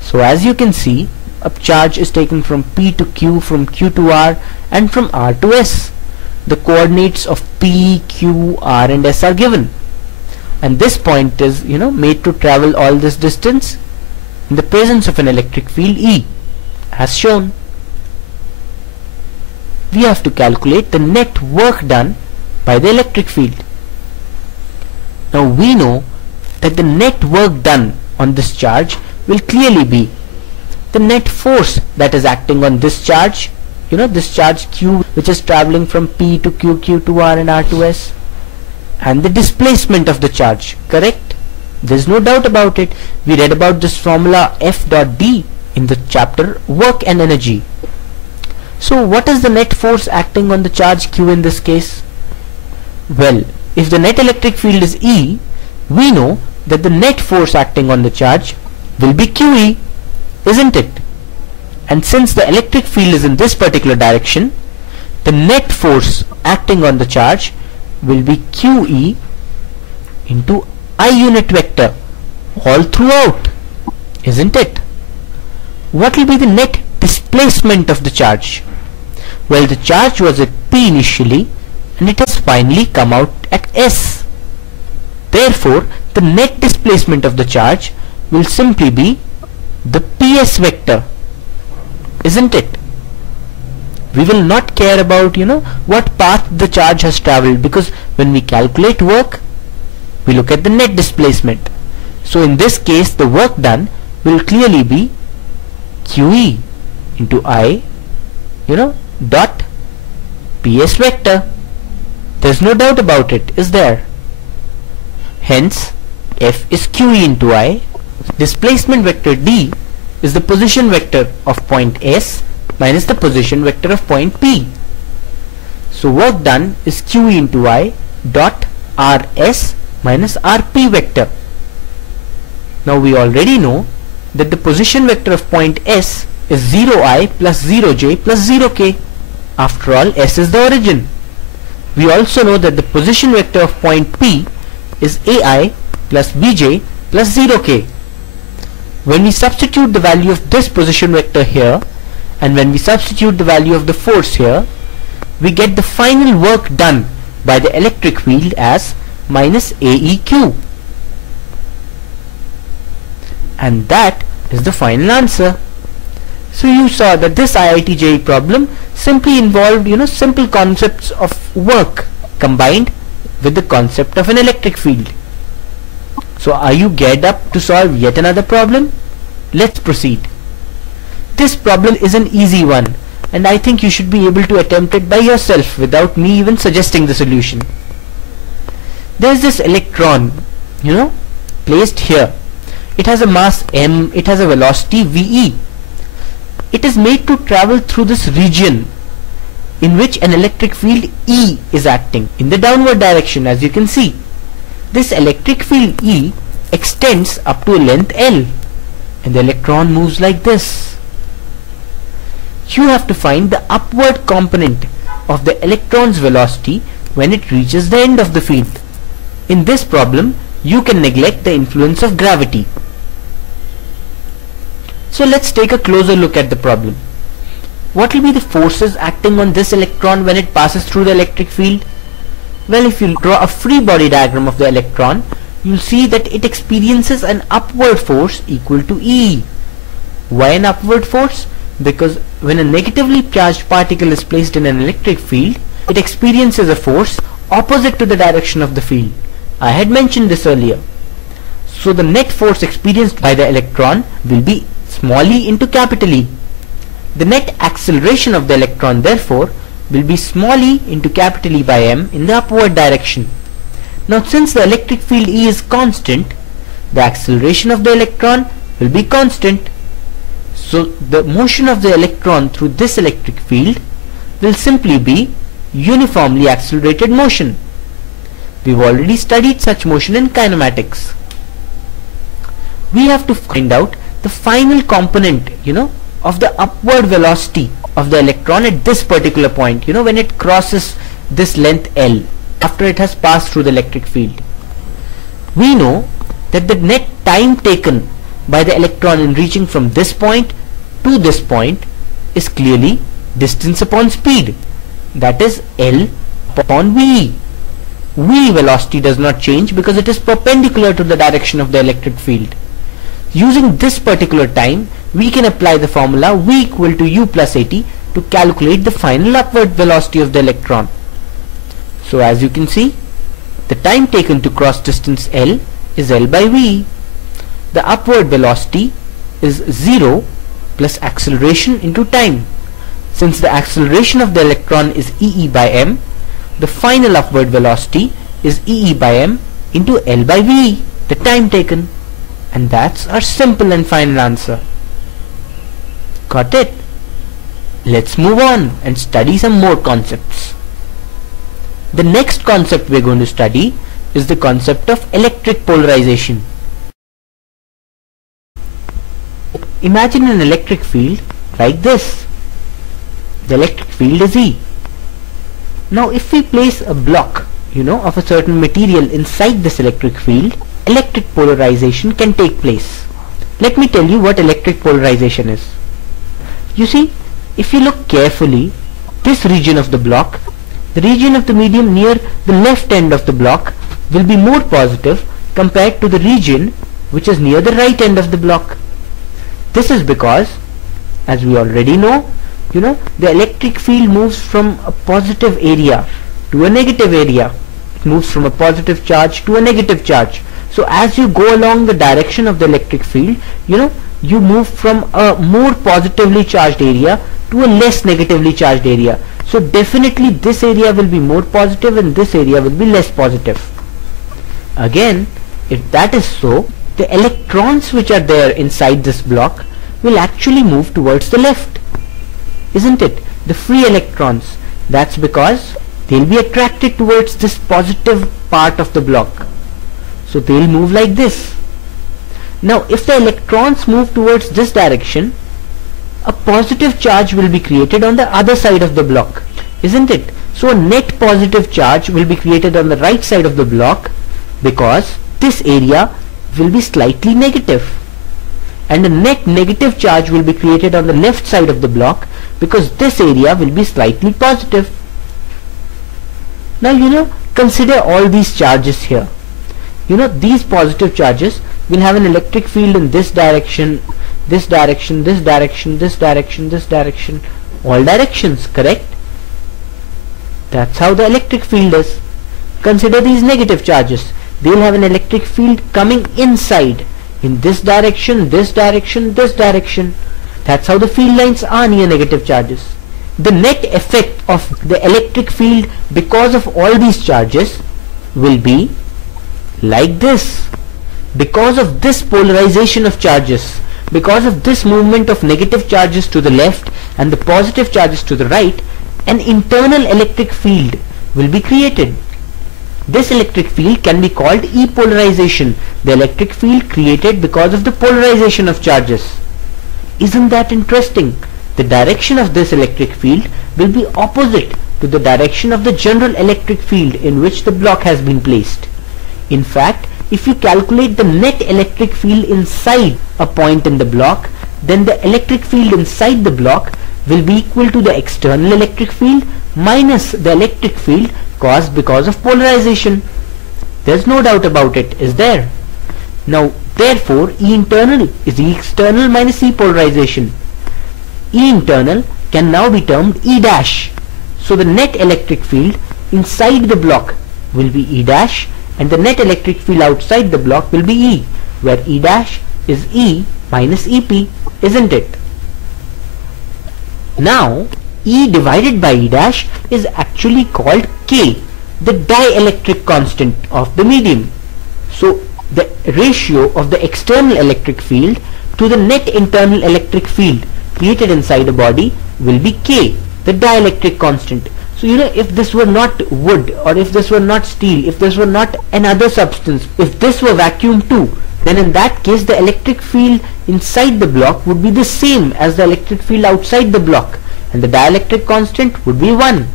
So as you can see, a charge is taken from P to Q, from Q to R, and from R to S. The coordinates of P, Q, R and S are given. And this point is, made to travel all this distance in the presence of an electric field E, as shown. We have to calculate the net work done by the electric field. Now we know that the net work done on this charge will clearly be the net force that is acting on this charge, this charge Q which is traveling from P to Q, Q to R and R to S, and the displacement of the charge, correct? There's no doubt about it. We read about this formula F dot D in the chapter Work and Energy. So what is the net force acting on the charge Q in this case? Well, if the net electric field is E, we know that the net force acting on the charge will be QE, isn't it? And since the electric field is in this particular direction, the net force acting on the charge will be QE into I unit vector all throughout, isn't it? What will be the net displacement of the charge? Well, the charge was at P initially and it has finally come out at S. Therefore, the net displacement of the charge will simply be the PS vector, isn't it? We will not care about what path the charge has traveled, because when we calculate work we look at the net displacement. So in this case the work done will clearly be QE into I dot PS vector. There's no doubt about it, is there? Hence F is QE into I. Displacement vector D is the position vector of point S minus the position vector of point P. So work done is QE into I dot RS minus RP vector. Now we already know that the position vector of point S is 0I plus 0J plus 0K. After all, S is the origin. We also know that the position vector of point P is AI plus BJ plus 0K. When we substitute the value of this position vector here, and when we substitute the value of the force here, we get the final work done by the electric field as minus AEQ. And that is the final answer. So you saw that this IIT JEE problem simply involved simple concepts of work combined with the concept of an electric field. So are you geared up to solve yet another problem? Let's proceed. This problem is an easy one, and I think you should be able to attempt it by yourself without me even suggesting the solution. There's this electron, placed here. It has a mass m, it has a velocity ve. It is made to travel through this region in which an electric field E is acting in the downward direction, as you can see. This electric field E extends up to a length L, and the electron moves like this. You have to find the upward component of the electron's velocity when it reaches the end of the field. In this problem, you can neglect the influence of gravity. So let's take a closer look at the problem. What will be the forces acting on this electron when it passes through the electric field? Well, if you draw a free body diagram of the electron, you'll see that it experiences an upward force equal to E. Why an upward force? Because when a negatively charged particle is placed in an electric field, it experiences a force opposite to the direction of the field. I had mentioned this earlier. So the net force experienced by the electron will be small e into capital E. The net acceleration of the electron therefore will be small e into capital E by m in the upward direction. Now since the electric field E is constant, the acceleration of the electron will be constant. So the motion of the electron through this electric field will simply be uniformly accelerated motion. We've already studied such motion in kinematics. We have to find out the final component, of the upward velocity of the electron at this particular point, when it crosses this length L after it has passed through the electric field. We know that the net time taken by the electron in reaching from this point to this point is clearly distance upon speed, that is L upon v. V velocity does not change because it is perpendicular to the direction of the electric field. Using this particular time, we can apply the formula V equal to U plus AT to calculate the final upward velocity of the electron. So as you can see, the time taken to cross distance L is L by V. The upward velocity is 0 plus acceleration into time. Since the acceleration of the electron is EE by m, the final upward velocity is EE by m into L by V, the time taken. And that's our simple and final answer. Got it? Let's move on and study some more concepts. The next concept we're going to study is the concept of electric polarization. Imagine an electric field like this. The electric field is E. Now if we place a block, of a certain material inside this electric field, electric polarization can take place. Let me tell you what electric polarization is. You see, if you look carefully, this region of the block, the region of the medium near the left end of the block, will be more positive compared to the region which is near the right end of the block. This is because, as we already know, the electric field moves from a positive area to a negative area. It moves from a positive charge to a negative charge. So as you go along the direction of the electric field, you move from a more positively charged area to a less negatively charged area. So definitely this area will be more positive and this area will be less positive. Again, if that is so, the electrons which are there inside this block will actually move towards the left. Isn't it? The free electrons. That's because they'll be attracted towards this positive part of the block. So they'll move like this. Now if the electrons move towards this direction, a positive charge will be created on the other side of the block, isn't it? So a net positive charge will be created on the right side of the block because this area will be slightly negative, and a net negative charge will be created on the left side of the block because this area will be slightly positive. Now consider all these charges here. These positive charges will have an electric field in this direction, this direction, this direction, this direction, this direction, all directions, correct? That's how the electric field is. Consider these negative charges. They'll have an electric field coming inside in this direction, this direction, this direction. That's how the field lines are near negative charges. The net effect of the electric field because of all these charges will be like this. because of this polarization of charges, because of this movement of negative charges to the left and the positive charges to the right, an internal electric field will be created. This electric field can be called E-polarization, the electric field created because of the polarization of charges. Isn't that interesting? The direction of this electric field will be opposite to the direction of the general electric field in which the block has been placed. In fact, if you calculate the net electric field inside a point in the block, then the electric field inside the block will be equal to the external electric field minus the electric field caused because of polarization. There's no doubt about it, is there? Now, therefore, E internal is E external minus E polarization. E internal can now be termed E dash. So the net electric field inside the block will be E dash, and the net electric field outside the block will be E, where E dash is E minus EP, isn't it? Now, E divided by E dash is actually called K, the dielectric constant of the medium. So, the ratio of the external electric field to the net internal electric field created inside a body will be K, the dielectric constant. So, if this were not wood, or if this were not steel, if this were not another substance, if this were vacuum too, then in that case the electric field inside the block would be the same as the electric field outside the block, and the dielectric constant would be 1.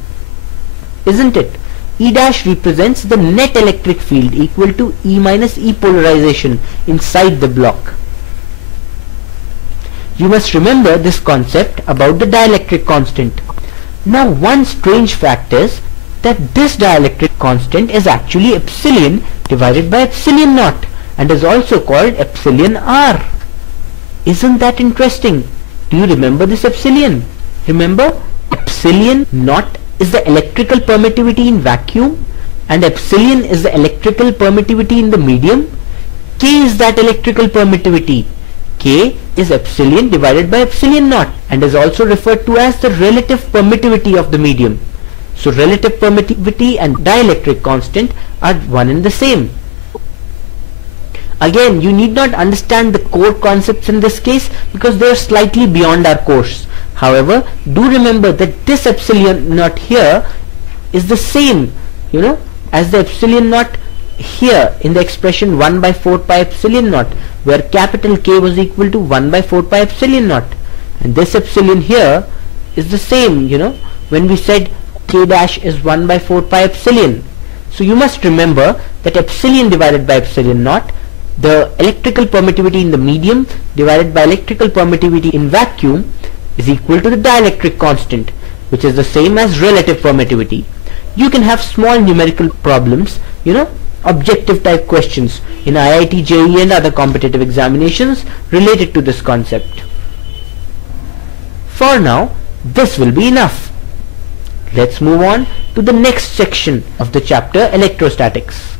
Isn't it? E dash represents the net electric field equal to E minus E polarization inside the block. You must remember this concept about the dielectric constant. Now, one strange fact is that this dielectric constant is actually epsilon divided by epsilon naught, and is also called epsilon R. Isn't that interesting? Do you remember this epsilon? Remember, epsilon naught is the electrical permittivity in vacuum, and epsilon is the electrical permittivity in the medium. K is that electrical permittivity. K is epsilon divided by epsilon naught, and is also referred to as the relative permittivity of the medium. So relative permittivity and dielectric constant are one and the same. Again, you need not understand the core concepts in this case because they are slightly beyond our course. However, do remember that this epsilon naught here is the same, as the epsilon naught here in the expression 1 by 4 pi epsilon naught, where capital K was equal to 1 by 4 pi epsilon naught. And this epsilon here is the same, when we said K dash is 1 by 4 pi epsilon. So you must remember that epsilon divided by epsilon naught, the electrical permittivity in the medium divided by electrical permittivity in vacuum, is equal to the dielectric constant, which is the same as relative permittivity. You can have small numerical problems, objective type questions in IIT, JEE and other competitive examinations related to this concept. For now, this will be enough. Let's move on to the next section of the chapter, electrostatics.